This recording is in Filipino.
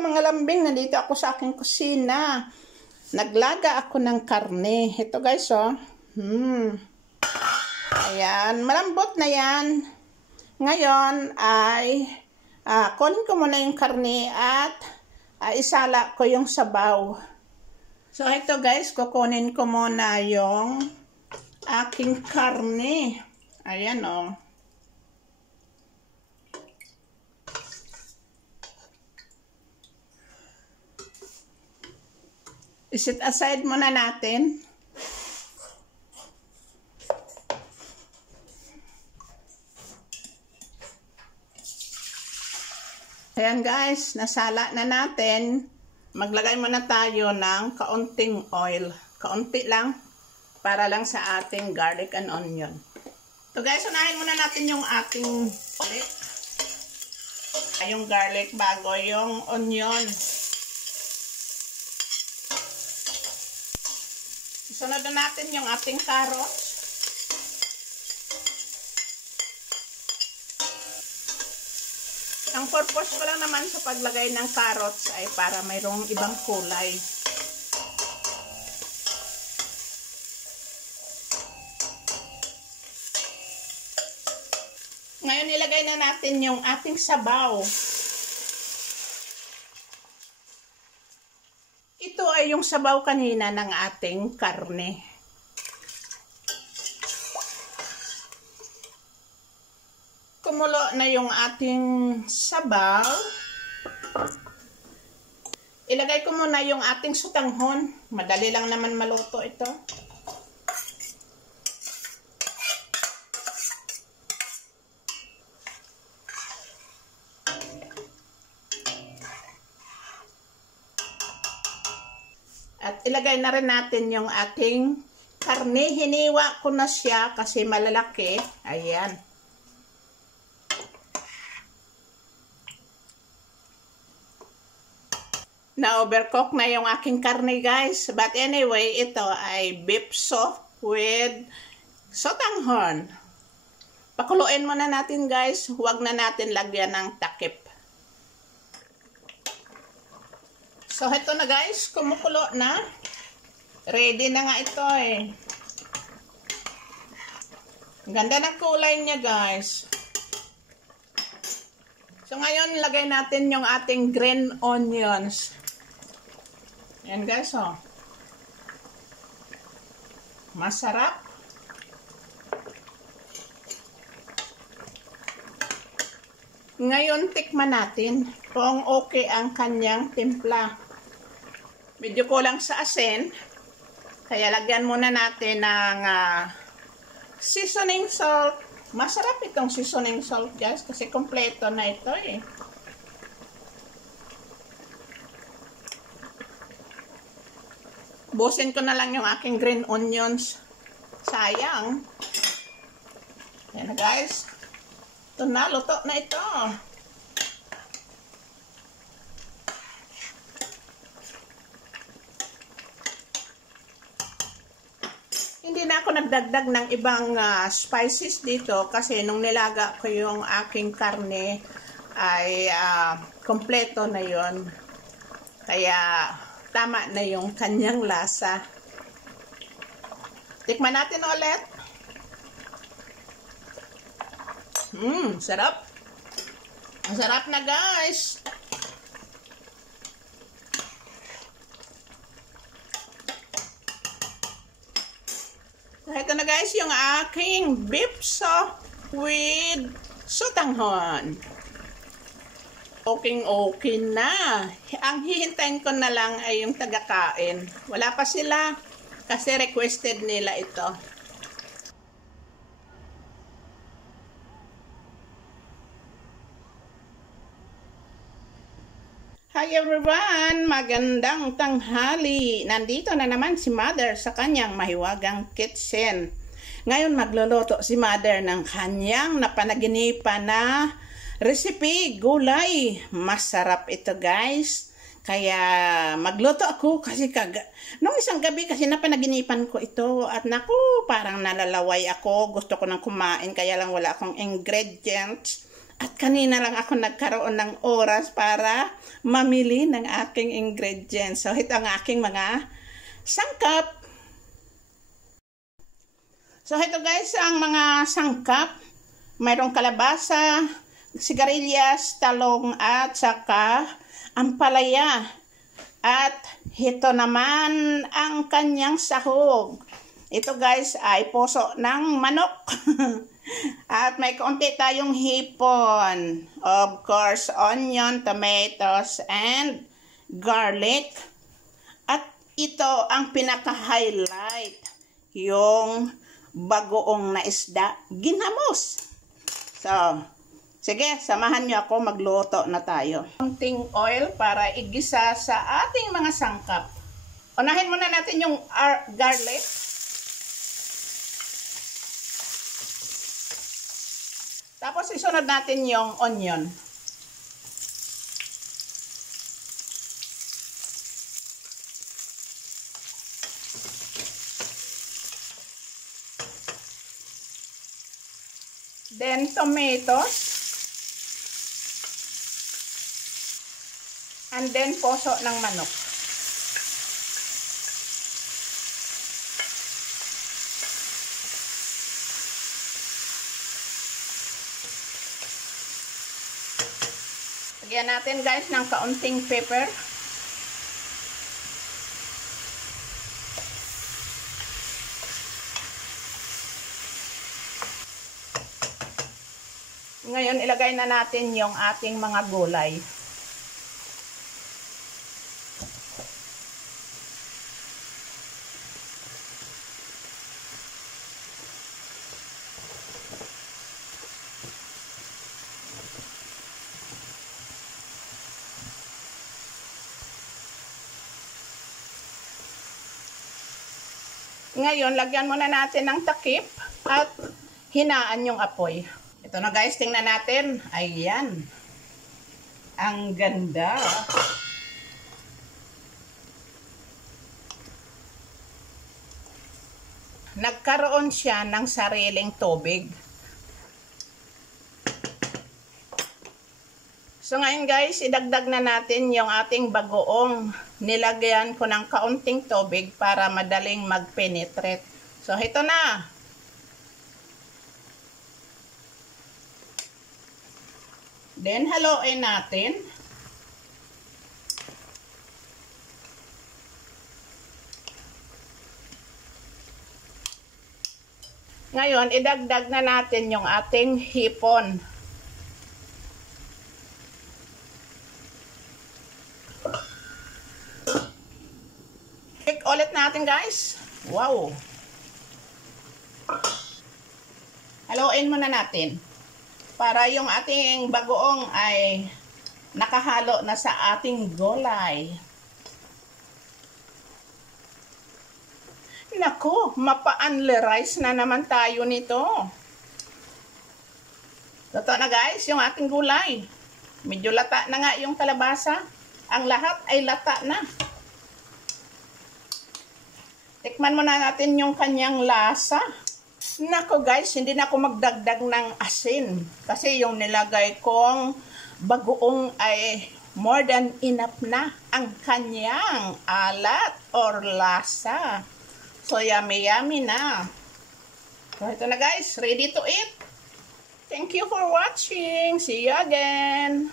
mga lambing, nandito ako sa aking kusina. Naglaga ako ng karne. Ito guys, oh. Ayan, malambot na yan. Ngayon ay kunin ko muna yung karne at isala ko yung sabaw. So ito guys, kukunin ko muna yung aking karne. Ayan, oh. I-set aside muna natin. Ayan guys, nasala na natin. Maglagay muna tayo ng kaunting oil. Kaunti lang para lang sa ating garlic and onion. So guys, unahin muna natin yung ating garlic. Yung garlic bago yung onion. Sunod na natin yung ating carrots. Ang purpose ko lang naman sa paglagay ng carrots ay para mayroong ibang kulay. Ngayon ilagay na natin yung ating sabaw. Ito ay yung sabaw kanina ng ating karne. Kumulo na yung ating sabaw. Ilagay ko muna yung ating sutanghon. Madali lang naman maluto ito. At ilagay na rin natin yung ating karne. Hiniwa ko na siya kasi malalaki. Ayan. Na-overcook na yung aking karne guys. But anyway, ito ay beef soft with sotanghon. Pakuluin muna natin guys. Huwag na natin lagyan ng takip. So, ito na guys, kumukulo na. Ready na nga ito eh. Ganda ng kulay niya guys. So, ngayon, lagay natin yung ating green onions. Ayan guys, oh. Masarap. Ngayon, tikman natin kung okay ang kanyang timpla. Medyo kulang sa asin, kaya lagyan muna natin ng seasoning salt. Masarap itong seasoning salt guys, kasi kompleto na ito eh. Busin ko na lang yung aking green onions. Sayang. Ayan na guys. Ito na, luto na ito. Hindi na ako nagdagdag ng ibang spices dito kasi nung nilaga ko yung aking karne ay kompleto na yon. Kaya tama na yung kanyang lasa. Tikman natin ulit. Sarap. Ang sarap na guys. Ito na guys yung aking beef soft with sotanghon. Okay na. Ang hihintayin ko na lang ay yung taga-kain. Wala pa sila kasi requested nila ito. Hi everyone! Magandang tanghali! Nandito na naman si Mother sa kanyang mahiwagang kitchen. Ngayon magluluto si Mother ng kanyang napanaginipan na recipe, gulay. Masarap ito guys. Kaya magluto ako kasi nung isang gabi kasi napanaginipan ko ito at naku, parang nalalaway ako. Gusto ko nang kumain kaya lang wala akong ingredients. At kanina lang ako nagkaroon ng oras para mamili ng aking ingredients. So, ito ang aking mga sangkap. So, ito guys, ang mga sangkap. Mayroong kalabasa, sigarilyas, talong, at saka ampalaya. At ito naman ang kanyang sahog. Ito guys ay puso ng manok. At may konti tayong hipon. Of course, onion, tomatoes, and garlic. At ito ang pinaka-highlight. Yung bagoong na isda, ginamos. So, sige, samahan niyo ako, magluto na tayo. Konting oil para igisa sa ating mga sangkap. Unahin muna natin yung garlic. Tapos isunod natin yung onion. Then tomatoes. And then puso ng manok. Lagyan natin guys ng kaunting pepper. Ngayon ilagay na natin yung ating mga gulay. Ngayon, lagyan muna natin ng takip at hinaan yung apoy. Ito na guys, tingnan natin. Ayan. Ang ganda. Nagkaroon siya ng sariling tubig. So ngayon guys, idagdag na natin yung ating bagoong. Nilagyan ko ng kaunting tubig para madaling mag-penetrate. So ito na. Then haluin natin. Ngayon, idagdag na natin yung ating hipon. Ulit natin guys. Wow. Haluin muna natin. Para yung ating bagoong ay nakahalo na sa ating gulay. Naku, mapa-unli rice na naman tayo nito. Totoo na guys, yung ating gulay. Medyo lata na nga yung kalabasa. Ang lahat ay lata na. Tikman muna natin yung kanyang lasa. Nako guys, hindi na ako magdagdag ng asin. Kasi yung nilagay kong bagoong ay more than enough na ang kanyang alat or lasa. So yummy yummy na. So ito na guys, ready to eat. Thank you for watching. See you again.